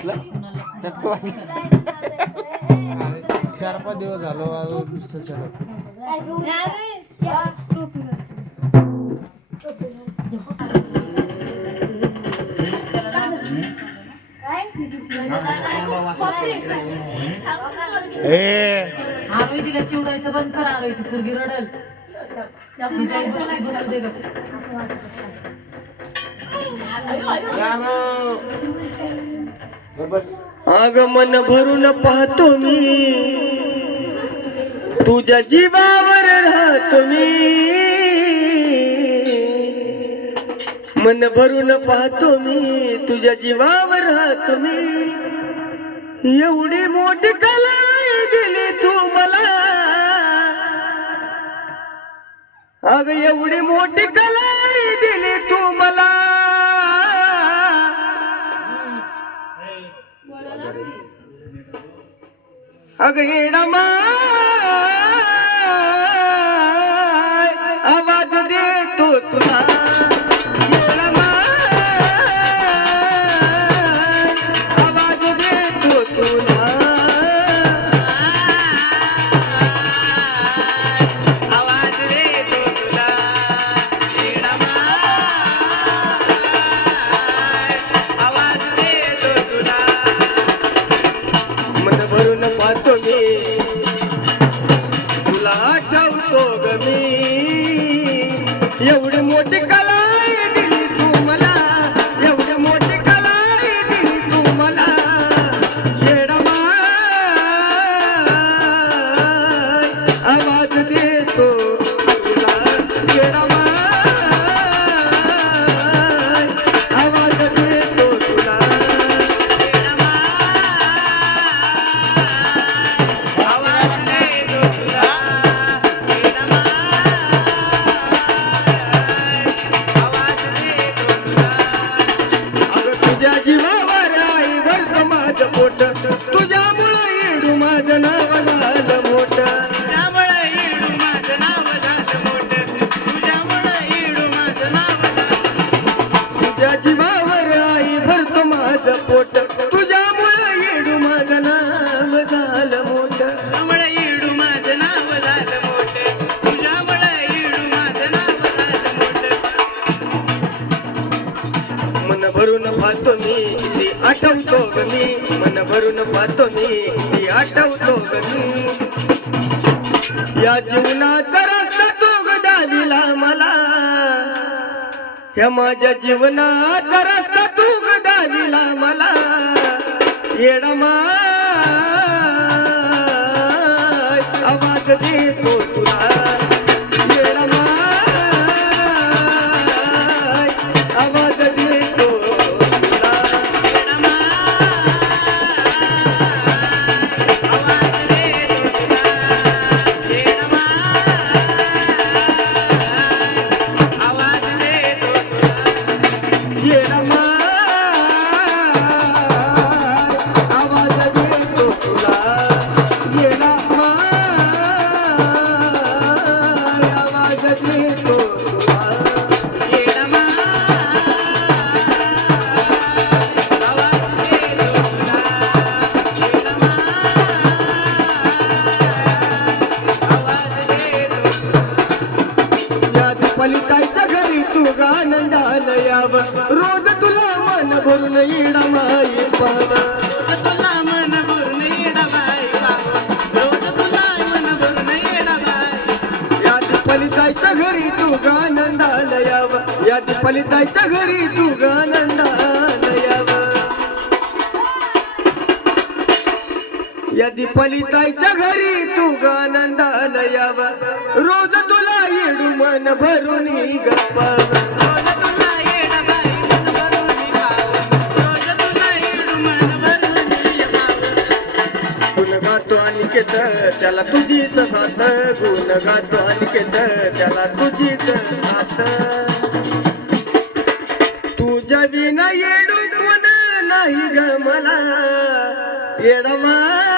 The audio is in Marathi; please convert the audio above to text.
बसला चटका बसला चार पाच दिवस झालो आरोही तिला चिवडायचं बंद कर आरोही ती पोरगी रडल. तिच्या आई बसली बसू दे गं. आगमन भरून पाहतो मी. तुझ्या जीवावर राहतो मी. मन भरून पाहतो मी. तुझ्या जीवावर राहतो मी. एवढी मोठी कला दिली तू मला. अग एवढी मोठी कला दिली तू मला. अग येडमा आवाज देतो तुला. भरून माझं पोट तुझ्यामुळं येडू माझं नाव झालं मोठ. मन भरून पाहतो मी ती आठवतो ग मी. मन भरून पाहतो मी ती आठवतो ग मी. या जीवनाचा रस्ता तू ग दाविला मला. ह्या माझ्या जीवनाचा येडमाय आवाज याव या पलिताईच्या घरी तू आनंदानं याव या घरी तू गानंदालयाव रोज तुला येडू मन भरून गप्पा त्याला तुझीच साथ. गुण गातो अनिकेत त्याला तुझीच साथ. तुझ्या विना येडू कोण नाही